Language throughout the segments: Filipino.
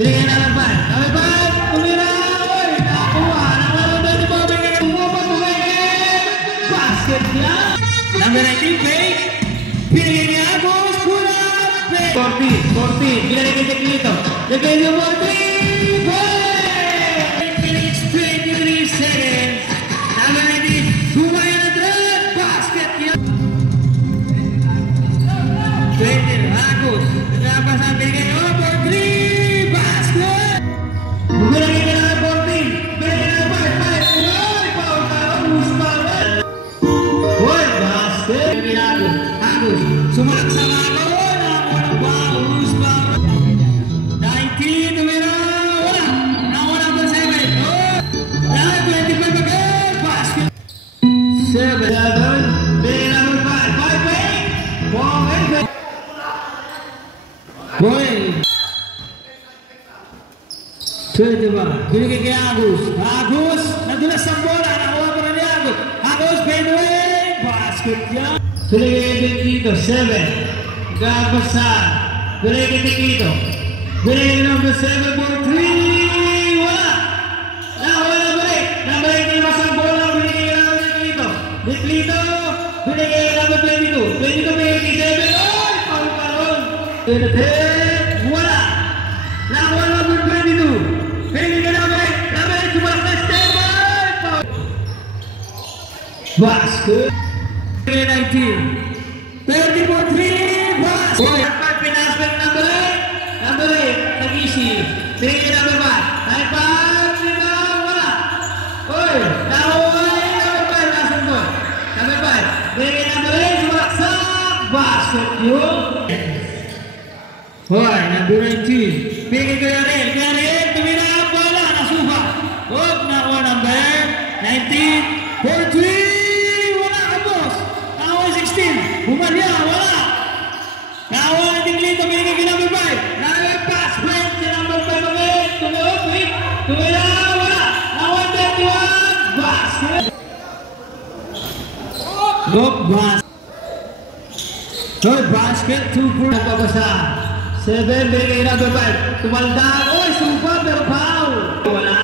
Binigay na ng 5. Number 5, tumira. Uy, nakakuha. Number 24, binigay na bumigay. Basket niya. Number 19, fake. Binigay niya Agos. Kulang. 40. Binigay kay Teklito. Teklito for 3. Fake. Minutes, 23 seconds. Number 19, sumaya na drag. Basket niya. 20, Agos. Nagkapas ang binigay. Oh, for 3. Basket. Binigay ka na 14. Binigay na 5. Uy, foul ka. Agos, foul. Uy, basket. Binigay na Agos. Sumalak sa mga. Agos, foul. 19, tumira. Wala. Nakuha number 7. Oh. Now 25 again. Basket. 7. Binigay na number 5. 5 fake. 4 fake. Boy. 21. Binigay kay Agos. Agos. Nadulas ang bola. Nakuha pa rin ni Agos. Agos. Fade away. Basket yan. Binigay kay Teklito. 7. Gapasan. Binigay kay Teklito. Binigay kay number 7 for 3. Wala. Nakuha na balik. Number 18 mas ang bola. Binigay kay number Teklito. Teklito. Binigay kay number 22. 22 binigay kay 7. Oy! Foul ka ron. 10. Wala. Nakuha number 22. Binigay ka number 8. Number 8 sumalak na step. Foul. Basket. 19. 30 for 3. Basket. Oy! Pinaspect number 8. Number 8. Nag-easy. Binigay ka number 5. High 5. Lima. Wala. Oy! Nakuha number 5. Nasaan ko? Number 5. Binigay number 8. Sumalak sa basket yun. Hoy, number 19. Binigay ko yung rin. Kaya rin, tumira ang bola. Nasuba. Huwag nakuha number 19. 4-3. Wala ka, boss. Nakuha 16. Bumalya. Wala. Nakuha ang Teklito. Binigay ko number 5. Nakuha pass. Break. Si number 5 again. Tumira. Wala. Nakuha 31. Basket. Look, basket. Third basket. 2 for nagpabasa. 7, binigay number 5. Tumaldag. Uy, super, pero foul. Wala.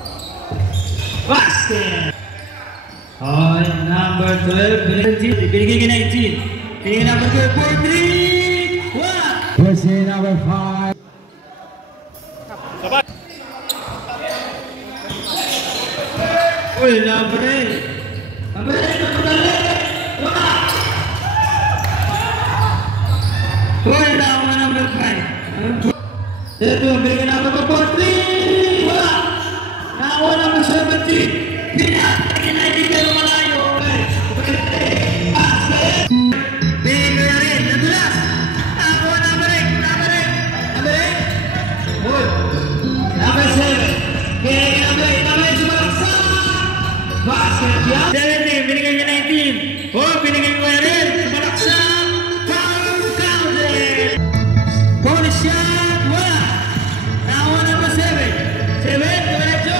Basket. Oy, number 12. Binigay kay 19. Binigay number 12 for 3. Wala. Binigay number 5. Uy, number 8. Number 8, napadali. Wala. Uy, number 5. Ito, binigay number 43. Wala. Nakuha number 17. Binigay na hindi pero malayo. Basket. Binigay na rin. Nadulas. Nakuha number 8. Number 8. Uy. Number 7. Binigay number 8. Number 8 sumalaksa. Basket yan. 17. Binigay niya 19. Oh, binigay ko na rin. Sumalaksa. Foul counted. Bonus shot. Wala. Nakuha number 7. 7. Diretso.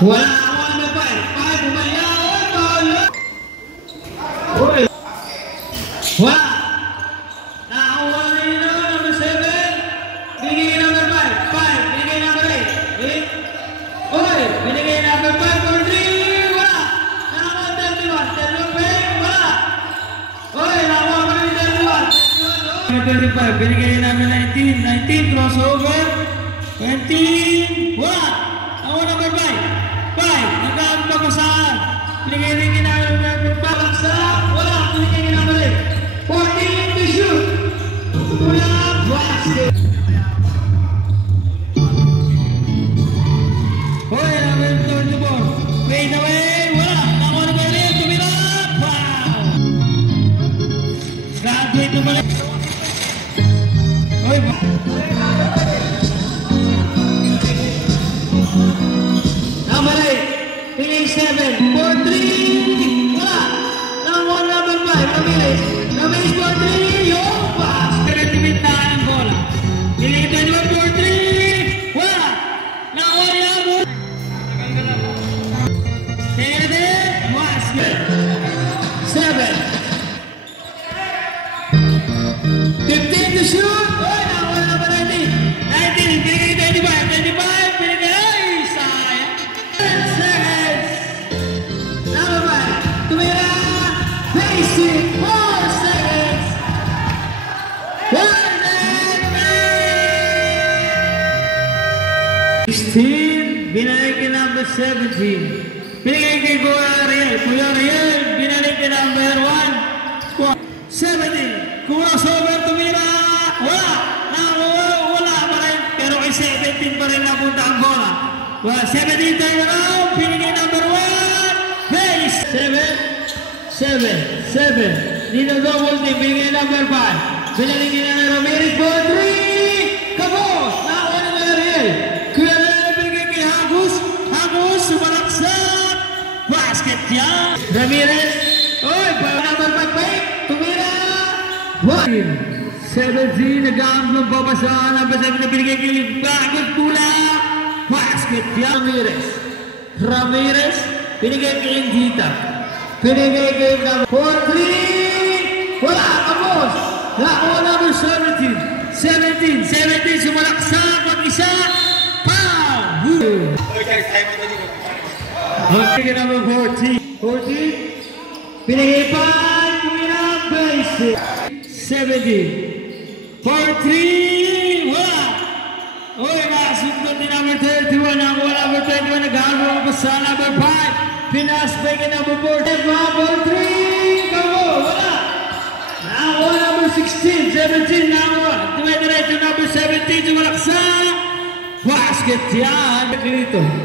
Wala. Nakuha number 5. 5. Bumalya. Uy. Wala. Nakuha na yun number 7. Binigay number 5. 5. Binigay number 8. 8. Uy. Binigay number 5 for 3. Wala. Nakuha 31. 31. Wala. Uy. Nakuha pa rin 31. 35. Binigay number 19. 19. Crossover. 20. Wala. Nakuha number 5. 5. Nagkakapagpasaan. Binigay rin yung number 5. Laksa. Wala. Binigay yung number 8. 14 to shoot. Wala. Basket. Hoy, number 34. Fade away. Wala. Nakuha number 8. Tumira. Wow. Graduate na balik. Hoy. Number 8. Pinay 7. 4-3. Wala. Nakuha number 5. Nabilis. Nabilis 4-3. Yo. Basket. Timitaan ang bola. Pinay 21. 4-3. Wala. Nakuha niya ang bola. Basket. 7. 15 to shoot. Oh, nakuha number 19. 16, binalik kay number 17. Binigay kay Kuya Ariel. Kuya Ariel, binalik kay number 1. 17, crossover, tumira. Wala. Wala pa rin. Pero kay 17 pa rin napunta ang bola. 17 tayo around. Binigay number 1. Base. 7. Dito double team. Binigay number 5. Binalik kay na Ramirez for 3. Kabos. Nakuha na Kuya Ariel. Kuya Ariel binigay kay Hagus. Sumalaksak. Basket yan. Ramirez. Oy, number 5 pa eh. Tumira. 17, nag-aamp ng babasa. Number 7 na binigay kay Hagus. Pula. Basket yan. Ramirez. Binigay kay Indita. Binigay kay number 4-3. Wala. Kabos. Nakuha number 17. Sumalaksak. Mag-isa. Pow. Okay, number 14. Pinagay pa. Tumira. Basic. 17. 4-3. Wala. Uy, makasundot ni number 31. Nakuha number 31. Nag-aagaw pa sa number 5. Pinaspay kay number 4. 4-3. Kamo. Wala. Nakuha number 16. 17. Nakuha. Tumediretso number 17. Sumalaksak. Basket yan.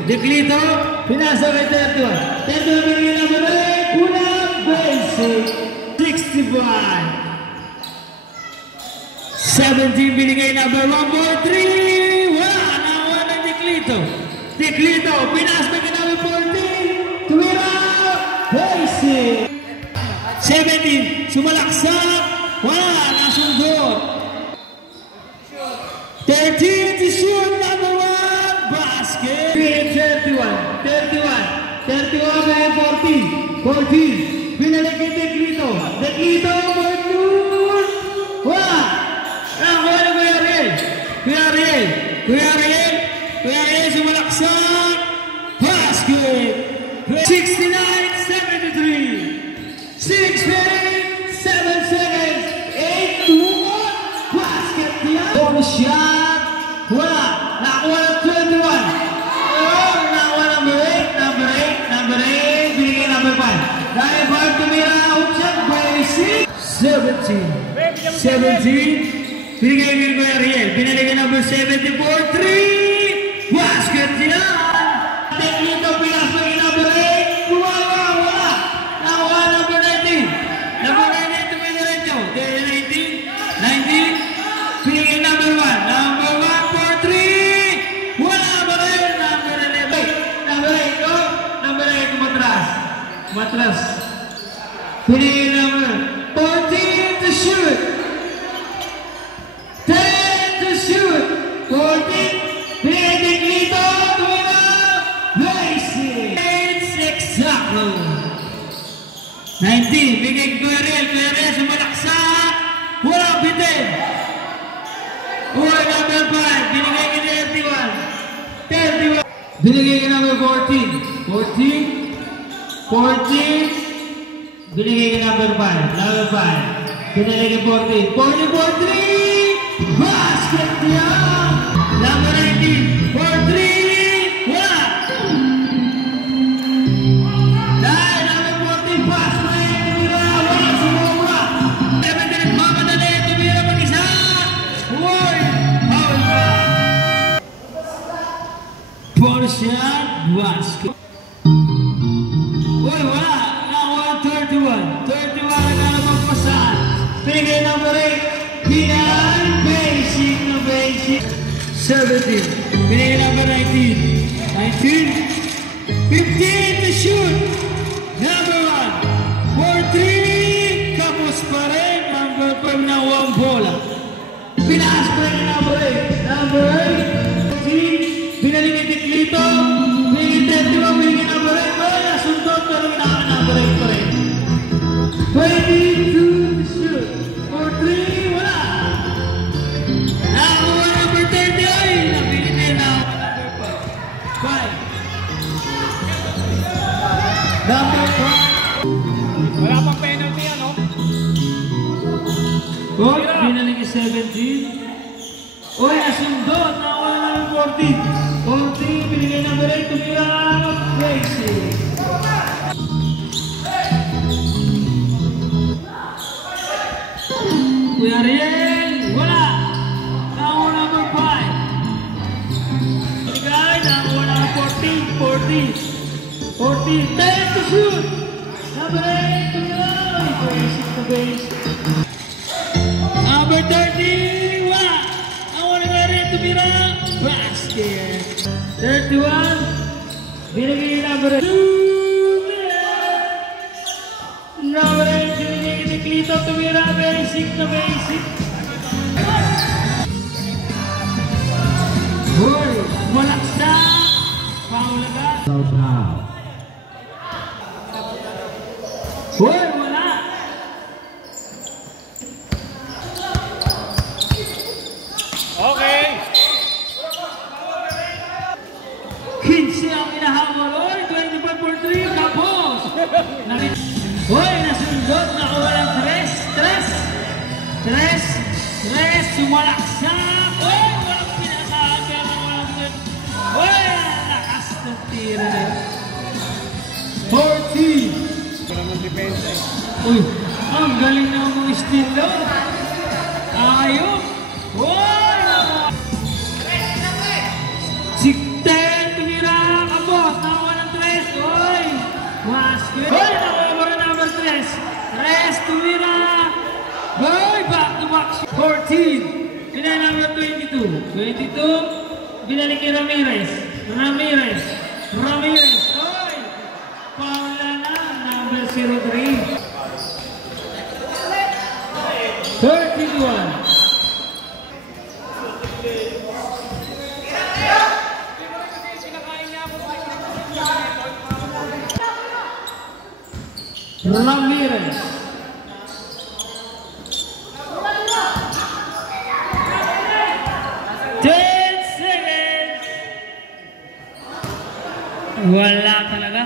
Deklito. Pinasa kay 31. 31 binigay number 8. Pulang basic. 65. 17 binigay number 1-4-3. Wala. Nakuha ng Deklito. Pinasa kay number 14. Tumira. Basic. 17. Sumalaksak. Wala. Nasundot. 13 to shoot, number 1, basket. 31 kaya 14. Binalik kay Deklito, Bernun. Wala. Nakuha na Kuya Ariel, sumalaksak. Basket. 69-73. 6 minutes, 7 seconds. 8-1. Basket yan. Bonus shot. Wala. Nakuha ng 21. Nakuha number 8. Binigay number 5. Dahil 5 tumira. Hook shot. Basic. 17. Binigay kay Kuya Ariel. Binigay number 74-3. Basket yan. Deklito pinas lagi number 8. Wala. Nakuha number 19. Number 19 tumidiretso. 19. Binigay number 1. Number 1-4-3. Wala ba rin? Number 11. Number 8. Number 8 matras. Binigay number 14 to shoot. 10 to shoot. 14. Binigay Deklito. Tumira. Basic. 8-6 saklo. 19. Binigay Kuya Ariel. Sumalaksak. Wala bitin. Uy, number 5. Binigay kay 31. Binigay kay number 14. Binigay kay number 5. Binigay kay 14. 40-4-3. Basket yan. Number 19. 4-3. Wala. Dahil number 14. Pass na yun. Wala. Sumobra. 7 mamadali. Tumira mag-isa. Uy. Bonus shot. Basket. Uy, wala. Nakuha 31. 31 na magpasan. Binigay number 8. Pinay. Basic. 17. Binigay number 19. 15 to shoot. Number 1. 4-3. Kapos pa rin. Number 5 na 1 bola. Pinaas pa rin number 8. Number 8. Binalik kay Deklito. Binigay 31. Binigay number 8. Wala. Sundot pa rin number 8 pa rin. 22 to shoot. 4-3. Wala. Nakuha number 30. Ay, nabilitin na. Number 5. Wala pang penalty yan, no? Uy, binalik kay 17. Uy, nasundot. Nakuha number 14. 14. Ariel, wala. Nakuha number 5. Binigay, nakuha ng 14. 10 to shoot. Number 8, tuloy. Basic to basic. Number 30, wala. Nakuha ng Ariel, tumira. Basket. 31. Binigay number 2. Number 8, binigay ni Clito, tumira. Basic na basic. Hoy, malaksak. Foul agad. Foul now. Hoy, wala. Okay. 15 ang inahabol. Hoy, 25 for 3. Tapos. Hoy, nasundot. Nakuha ng 3. Sumalaksak. Hoy, walang pinasabi. Hoy, lakas ng tira. 14. Para ng depensa. Uy, ang galing na mga steal doon. Ayun. Hoy, Sikten, tumira. Kapos, nakuha ng 3. Hoy, basket. Hoy, nakuha mo rin number 3. 3, tumira. Hoy, back to back. 14. Pinay number 22. 22, binalik kay Ramirez. Ramirez. Hoy, Paula na, number 03. 31. Ramirez. Wala talaga.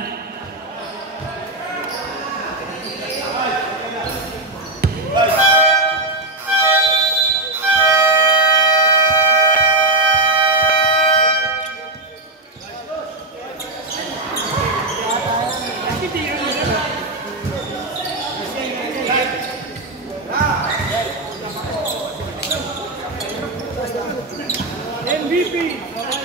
MVP.